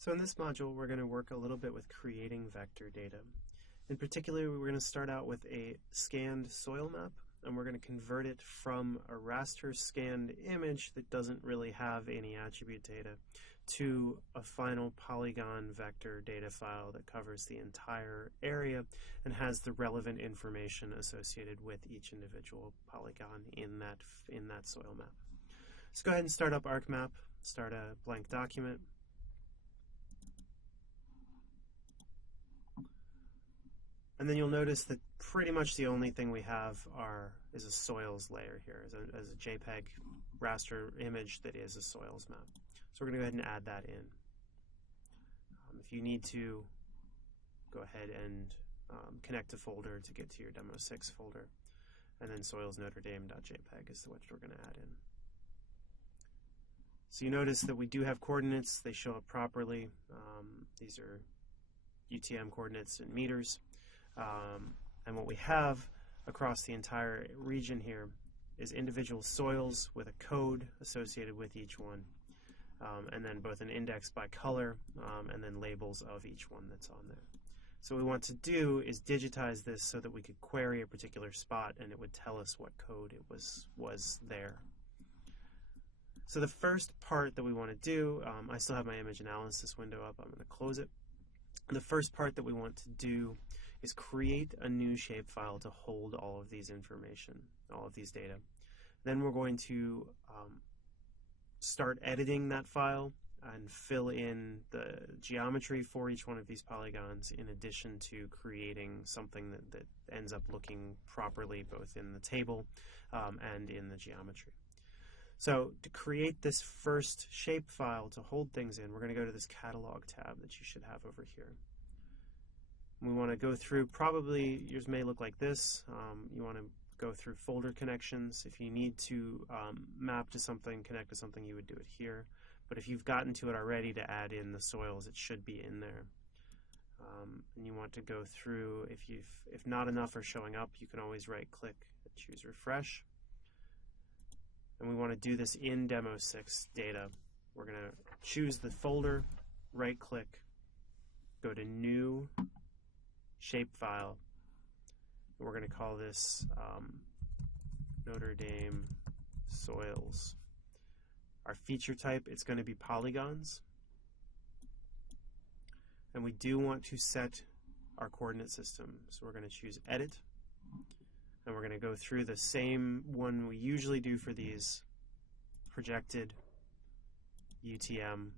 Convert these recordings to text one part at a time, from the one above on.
So in this module, we're going to work a little bit with creating vector data. In particular, we're going to start out with a scanned soil map, and we're going to convert it from a raster scanned image that doesn't really have any attribute data to a final polygon vector data file that covers the entire area and has the relevant information associated with each individual polygon in that soil map. So go ahead and start up ArcMap, start a blank document. And then you'll notice that pretty much the only thing we have is a soils layer here, as a JPEG raster image that is a soils map. So we're going to go ahead and add that in. If you need to, go ahead and connect a folder to get to your Demo 6 folder. And then soilsnotredame.jpg is what we're going to add in. So you notice that we do have coordinates. They show up properly. These are UTM coordinates in meters. And what we have across the entire region here is individual soils with a code associated with each one, and then both an index by color and then labels of each one that's on there. So what we want to do is digitize this so that we could query a particular spot and it would tell us what code it was there. So the first part that we want to do, I still have my image analysis window up. I'm going to close it. The first part that we want to do is create a new shapefile to hold all of these information, all of these data. Then we're going to start editing that file and fill in the geometry for each one of these polygons, in addition to creating something that ends up looking properly both in the table and in the geometry. So to create this first shapefile to hold things in, we're going to go to this catalog tab that you should have over here. We want to go through, probably yours may look like this. You want to go through folder connections. If you need to map to something, connect to something, you would do it here. But if you've gotten to it already to add in the soils, it should be in there. And you want to go through, if not enough are showing up, you can always right click and choose refresh. And we want to do this in Demo 6 data. We're going to choose the folder, right click, go to New Shapefile. We're going to call this Notre Dame Soils. Our feature type, it's going to be polygons. And we do want to set our coordinate system. So we're going to choose Edit. And we're going to go through the same one we usually do for these: projected, UTM,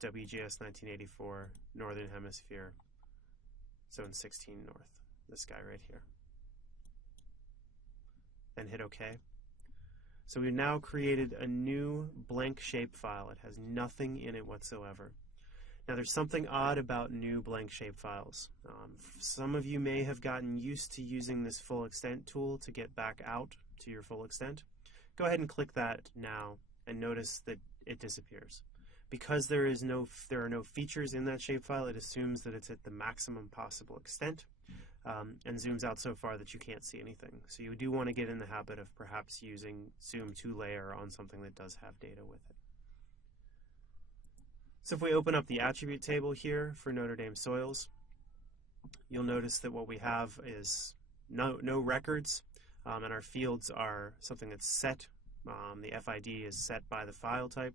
WGS 1984, Northern Hemisphere, Zone 16 North, this guy right here. Then hit OK. So we've now created a new blank shapefile. It has nothing in it whatsoever. Now there's something odd about new blank shapefiles. Some of you may have gotten used to using this full extent tool to get back out to your full extent. Go ahead and click that now and notice that it disappears. Because there are no features in that shapefile, it assumes that it's at the maximum possible extent and zooms out so far that you can't see anything. So you do want to get in the habit of perhaps using Zoom 2-layer on something that does have data with it. So if we open up the attribute table here for Notre Dame Soils, you'll notice that what we have is no records, and our fields are something that's set. The FID is set by the file type.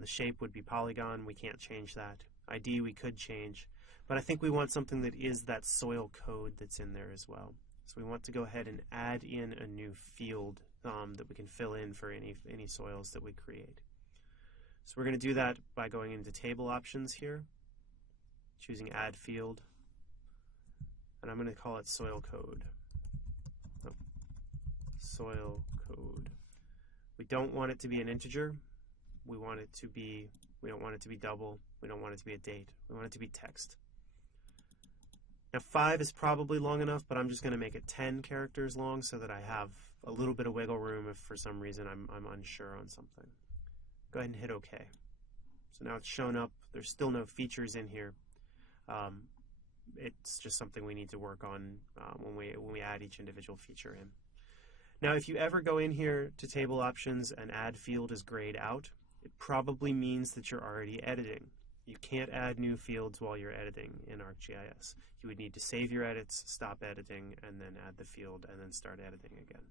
The shape would be polygon. We can't change that. ID we could change. But I think we want something that is that soil code that's in there as well. So we want to go ahead and add in a new field that we can fill in for any soils that we create. So we're going to do that by going into table options here, choosing add field, and I'm going to call it soil code. Oh, soil code. We don't want it to be an integer. We don't want it to be double. We don't want it to be a date. We want it to be text. Now 5 is probably long enough, but I'm just going to make it 10 characters long so that I have a little bit of wiggle room if for some reason I'm unsure on something. Go ahead and hit OK. So now it's shown up. There's still no features in here. It's just something we need to work on when we add each individual feature in. Now if you ever go in here to table options and add field as grayed out, it probably means that you're already editing. You can't add new fields while you're editing in ArcGIS. You would need to save your edits, stop editing, and then add the field, and then start editing again.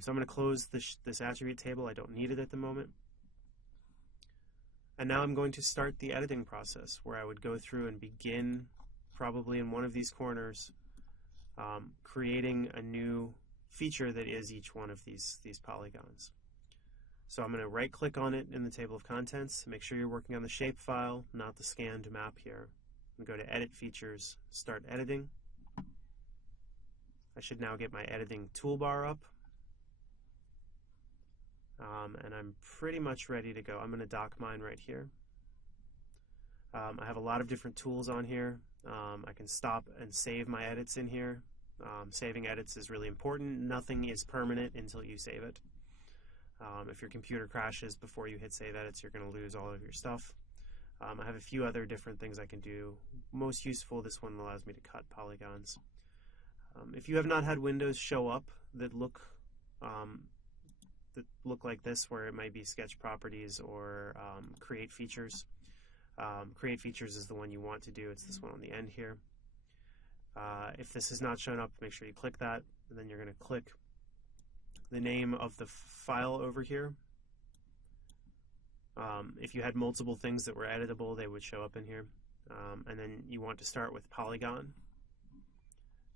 So I'm going to close this attribute table. I don't need it at the moment. And now I'm going to start the editing process, where I would go through and begin, probably in one of these corners, creating a new feature that is each one of these polygons. So I'm going to right-click on it in the table of contents. Make sure you're working on the shapefile, not the scanned map here. And go to Edit Features, Start Editing. I should now get my editing toolbar up. And I'm pretty much ready to go. I'm going to dock mine right here. I have a lot of different tools on here. I can stop and save my edits in here. Saving edits is really important. Nothing is permanent until you save it. If your computer crashes before you hit save edits, you're going to lose all of your stuff. I have a few other different things I can do. Most useful, this one allows me to cut polygons. If you have not had windows show up that look like this, where it might be Sketch Properties or Create Features. Create Features is the one you want to do. It's this one on the end here. If this is not shown up, make sure you click that, and then you're going to click the name of the file over here. If you had multiple things that were editable, they would show up in here. And then you want to start with Polygon.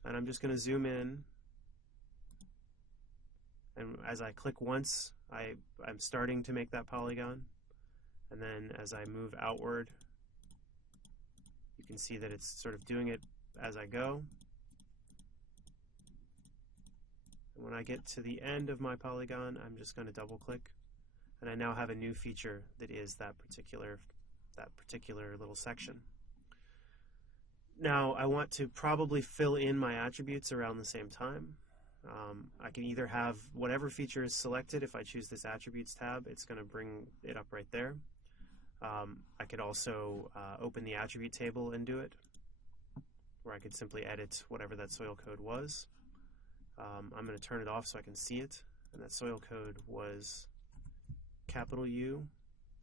And I'm just going to zoom in. And as I click once, I'm starting to make that polygon. And then as I move outward, you can see that it's sort of doing it as I go. And when I get to the end of my polygon, I'm just going to double click. And I now have a new feature that is that particular little section. Now I want to probably fill in my attributes around the same time. I can either have whatever feature is selected. If I choose this Attributes tab, it's going to bring it up right there. I could also open the attribute table and do it, where I could simply edit whatever that soil code was. I'm going to turn it off so I can see it, and that soil code was capital U,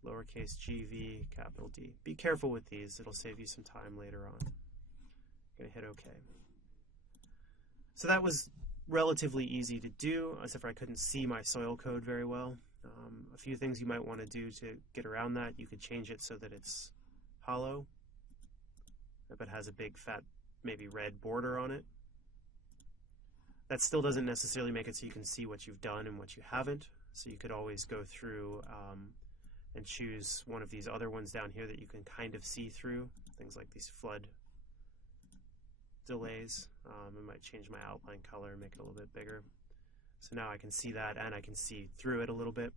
lowercase gv, capital D. Be careful with these. It'll save you some time later on. I'm going to hit OK. So that was relatively easy to do, except for I couldn't see my soil code very well. A few things you might want to do to get around that: you could change it so that it's hollow, if it has a big fat maybe red border on it. That still doesn't necessarily make it so you can see what you've done and what you haven't, so you could always go through and choose one of these other ones down here that you can kind of see through, things like these flood delays. I might change my outline color, make it a little bit bigger. So now I can see that, and I can see through it a little bit.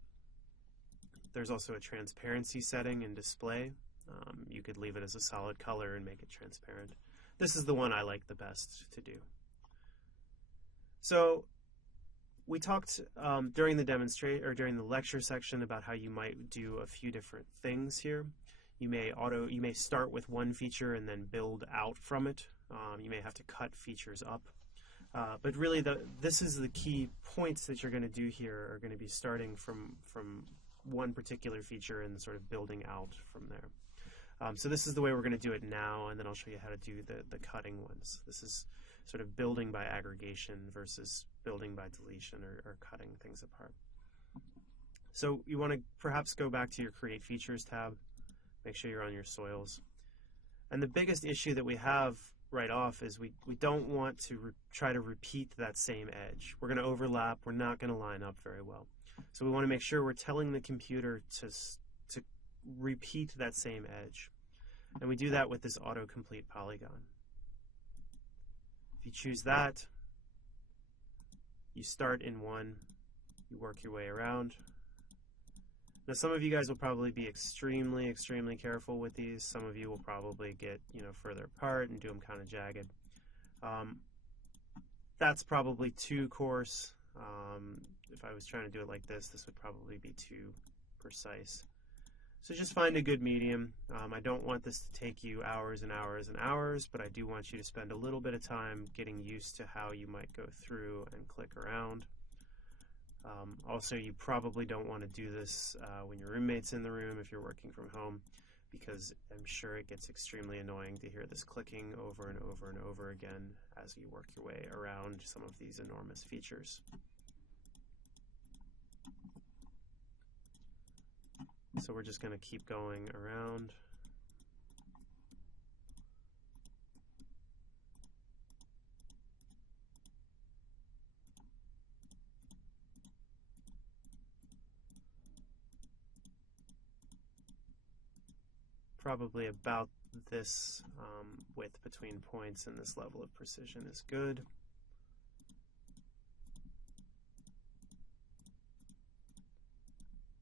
There's also a transparency setting in display. You could leave it as a solid color and make it transparent. This is the one I like the best to do. So we talked during the lecture section about how you might do a few different things here. You may start with one feature and then build out from it. You may have to cut features up. But really, this is the key points that you're going to do here are going to be starting from one particular feature and sort of building out from there. So this is the way we're going to do it now, and then I'll show you how to do the cutting ones. This is sort of building by aggregation versus building by deletion or cutting things apart. So you want to perhaps go back to your Create Features tab, make sure you're on your soils. And the biggest issue that we have right off is we don't want to try to repeat that same edge. We're going to overlap. We're not going to line up very well. So we want to make sure we're telling the computer to repeat that same edge. And we do that with this autocomplete polygon. If you choose that, you start in one, you work your way around. Now some of you guys will probably be extremely careful with these. Some of you will probably get further apart and do them kind of jagged. That's probably too coarse. If I was trying to do it like this would probably be too precise. So just find a good medium. I don't want this to take you hours and hours and hours, but I do want you to spend a little bit of time getting used to how you might go through and click around. Also, you probably don't want to do this when your roommate's in the room if you're working from home. because I'm sure it gets extremely annoying to hear this clicking over and over and over again as you work your way around some of these enormous features. So we're just going to keep going around. Probably about this width between points and this level of precision is good.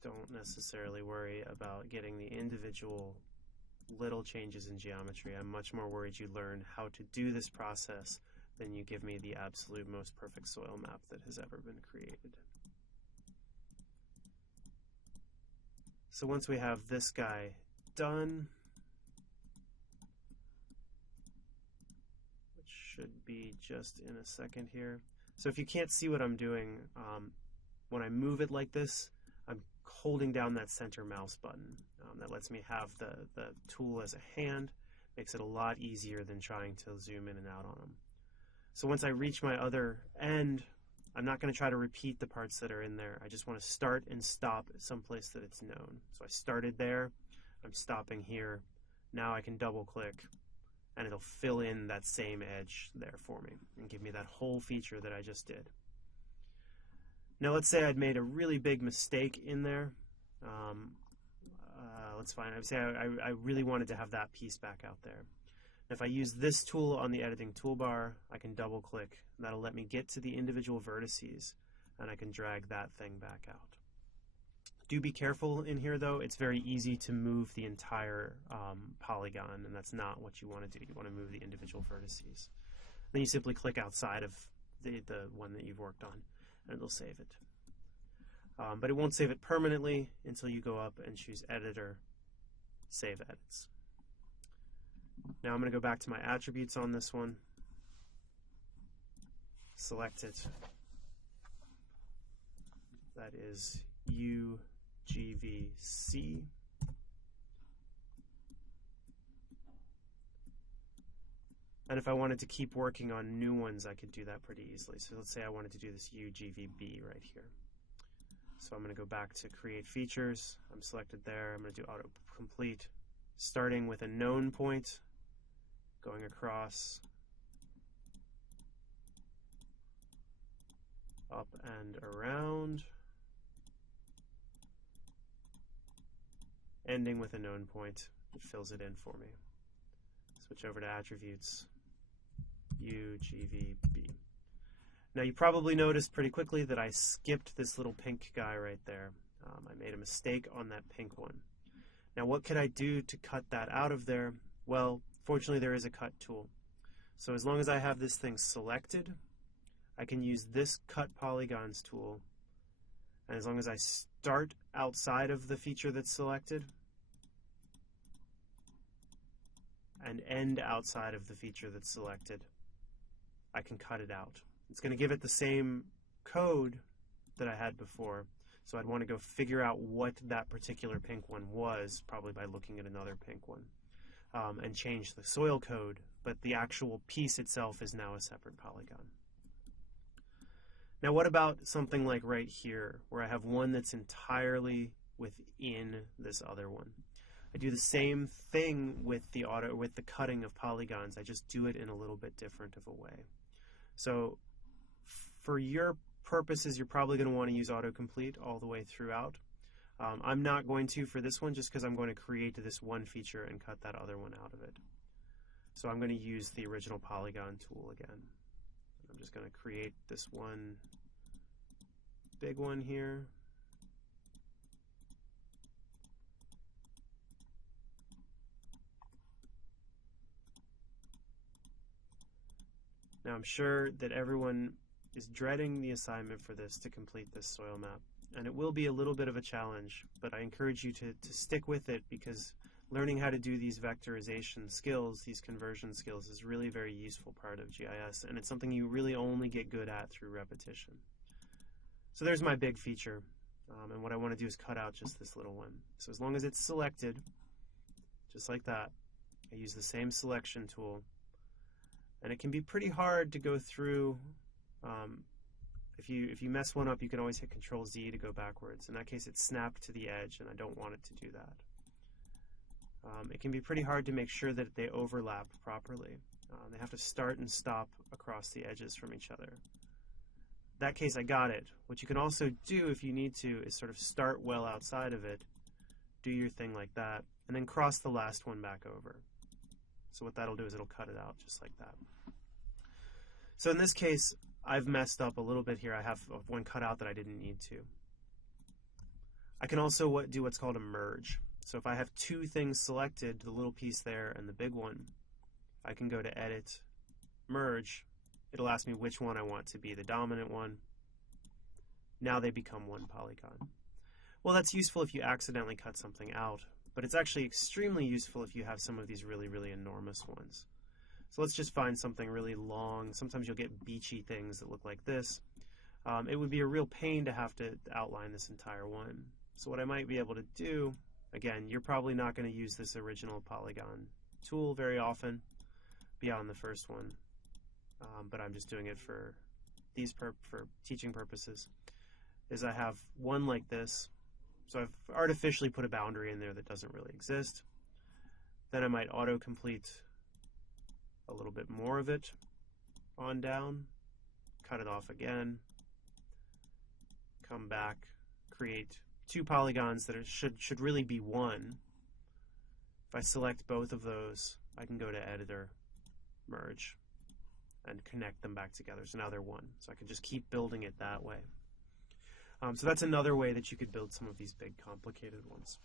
Don't necessarily worry about getting the individual little changes in geometry. I'm much more worried you learn how to do this process than you give me the absolute most perfect soil map that has ever been created. So once we have this guy done, which should be just in a second here. So if you can't see what I'm doing, when I move it like this, I'm holding down that center mouse button. That lets me have the tool as a hand, makes it a lot easier than trying to zoom in and out on them. So once I reach my other end, I'm not going to try to repeat the parts that are in there. I just want to start and stop someplace that it's known. So I started there, I'm stopping here. Now I can double click and it'll fill in that same edge there for me and give me that whole feature that I just did. Now let's say I'd made a really big mistake in there. Let's find, I would say I really wanted to have that piece back out there. If I use this tool on the editing toolbar, I can double click. That'll let me get to the individual vertices and I can drag that thing back out. Do be careful in here though, it's very easy to move the entire polygon, and that's not what you want to do. You want to move the individual vertices. Then you simply click outside of the one that you've worked on and it'll save it. But it won't save it permanently until you go up and choose Editor, Save Edits. Now I'm going to go back to my attributes on this one, select it. That is UGVC. And if I wanted to keep working on new ones, I could do that pretty easily. So let's say I wanted to do this UGVB right here. So I'm going to go back to Create Features. I'm selected there. I'm going to do Autocomplete, starting with a known point, going across, up and around, ending with a known point. It fills it in for me. Switch over to Attributes, UGVB. Now you probably noticed pretty quickly that I skipped this little pink guy right there. I made a mistake on that pink one. Now what could I do to cut that out of there? Well, fortunately there is a cut tool. So as long as I have this thing selected, I can use this Cut Polygons tool, and as long as I start outside of the feature that's selected and end outside of the feature that's selected, I can cut it out. It's going to give it the same code that I had before, so I'd want to go figure out what that particular pink one was, probably by looking at another pink one, and change the soil code, but the actual piece itself is now a separate polygon. Now what about something like right here, where I have one that's entirely within this other one? I do the same thing with the cutting of polygons. I just do it in a little bit different of a way. So for your purposes, you're probably going to want to use autocomplete all the way throughout. I'm not going to for this one, just because I'm going to create this one feature and cut that other one out of it. So I'm going to use the original polygon tool again. I'm just going to create this one big one here. Now I'm sure that everyone is dreading the assignment for this to complete this soil map, and it will be a little bit of a challenge, but I encourage you to stick with it, because learning how to do these vectorization skills, these conversion skills, is really a very useful part of GIS, and it's something you really only get good at through repetition. So there's my big feature, and what I want to do is cut out just this little one. So as long as it's selected, just like that. I use the same selection tool, and it can be pretty hard to go through. If you mess one up, you can always hit Control Z to go backwards. In that case, it's snapped to the edge, and I don't want it to do that. It can be pretty hard to make sure that they overlap properly. They have to start and stop across the edges from each other. In that case, I got it. What you can also do if you need to is sort of start well outside of it, do your thing like that, and then cross the last one back over. So what that'll do is it'll cut it out just like that. So in this case, I've messed up a little bit here. I have one cut out that I didn't need to. I can also do what's called a merge. So if I have two things selected, the little piece there and the big one, I can go to Edit, Merge. It'll ask me which one I want to be the dominant one. Now they become one polygon. Well, that's useful if you accidentally cut something out, but it's actually extremely useful if you have some of these really, really enormous ones. So let's just find something really long. Sometimes you'll get beachy things that look like this. It would be a real pain to have to outline this entire one. So what I might be able to do, again, you're probably not going to use this original polygon tool very often beyond the first one, but I'm just doing it for teaching purposes, is I have one like this. So I've artificially put a boundary in there that doesn't really exist. Then I might autocomplete a little bit more of it on down, cut it off again, come back, create two polygons that should really be one. If I select both of those, I can go to Editor, Merge, and connect them back together. So now they're one. So I can just keep building it that way. So that's another way that you could build some of these big, complicated ones.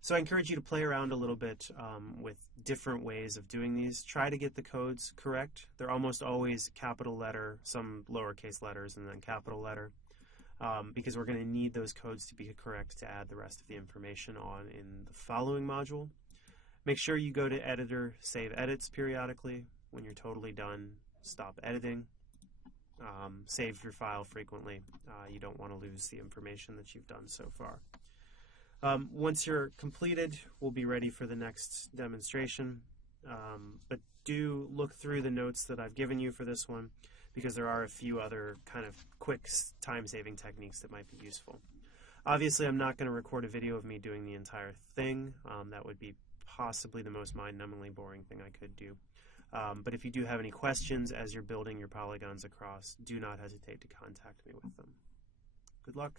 So I encourage you to play around a little bit with different ways of doing these. Try to get the codes correct. They're almost always capital letter, some lowercase letters, and then capital letter, because we're going to need those codes to be correct to add the rest of the information on in the following module. Make sure you go to Editor, save edits periodically. When you're totally done, stop editing. Save your file frequently. You don't want to lose the information that you've done so far. Once you're completed, we'll be ready for the next demonstration. But do look through the notes that I've given you for this one, because there are a few other kind of quick time-saving techniques that might be useful. Obviously, I'm not going to record a video of me doing the entire thing. That would be possibly the most mind-numbingly boring thing I could do. But if you do have any questions as you're building your polygons across, do not hesitate to contact me with them. Good luck.